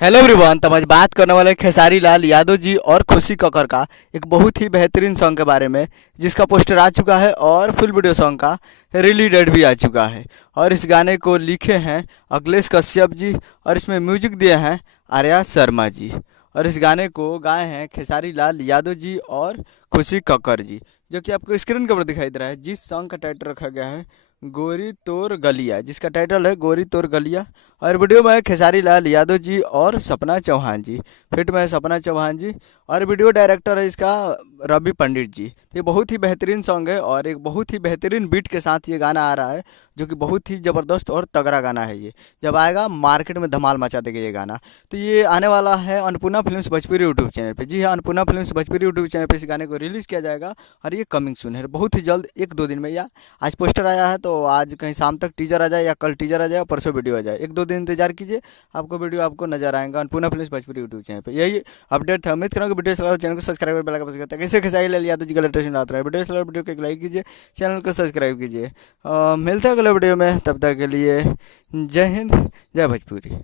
Hello everyone. तो आज बात करने वाले खेसारी लाल यादव जी और खुशी कक्कर का एक बहुत ही बेहतरीन सॉन्ग के बारे में, जिसका पोस्टर आ चुका है और फुल वीडियो सॉन्ग का रिलीज डेट भी आ चुका है। और इस गाने को लिखे हैं अखिलेश कश्यप जी और इसमें म्यूजिक दिए हैं आर्या शर्मा जी। और इस गाने को गाए हैं खेसारी लाल यादव जी और खुशी कक्कर जी, जो कि आपको स्क्रीन के ऊपर दिखाई दे रहा है। जिस सॉन्ग का टाइटल रखा गया है गोरी तोर गलिया, जिसका टाइटल है गोरी तोर गलिया। और वीडियो में खेसारी लाल यादव जी और सपना चौहान जी, फिट में सपना चौहान जी। और वीडियो डायरेक्टर है इसका रवि पंडित जी। ये बहुत ही बेहतरीन सॉन्ग है और एक बहुत ही बेहतरीन बीट के साथ ये गाना आ रहा है, जो कि बहुत ही ज़बरदस्त और तगड़ा गाना है। ये जब आएगा मार्केट में धमाल मचा देगा ये गाना। तो ये आने वाला है Annapurna films Bhojpuri YouTube channel पे। जी हाँ, Annapurna films Bhojpuri YouTube channel पे इस गाने को रिलीज़ किया जाएगा और ये कमिंग सून है, बहुत ही जल्द, एक दो दिन में। या आज पोस्टर आया है तो आज कहीं शाम तक टीजर आ जाए या कल टीजर आ जाए, परसों वीडियो आ जाए। एक दो दिन इंतजार कीजिए, आपको वीडियो आपको नजर आएगा Annapurna films Bhojpuri YouTube channel पे। यही अपडेट था। उम्मीद करूँगा वीडियो चला चैनल को सब्सक्राइब कर बेल आइकन प्रेस करते हैं। कैसे खेसारी लाल यादव जी का लेटेस्ट आता है वीडियो चला, वीडियो को एक लाइक कीजिए, चैनल को सब्सक्राइब कीजिए। मिलते हैं अगले वीडियो में, तब तक के लिए जय हिंद, जय भोजपुरी।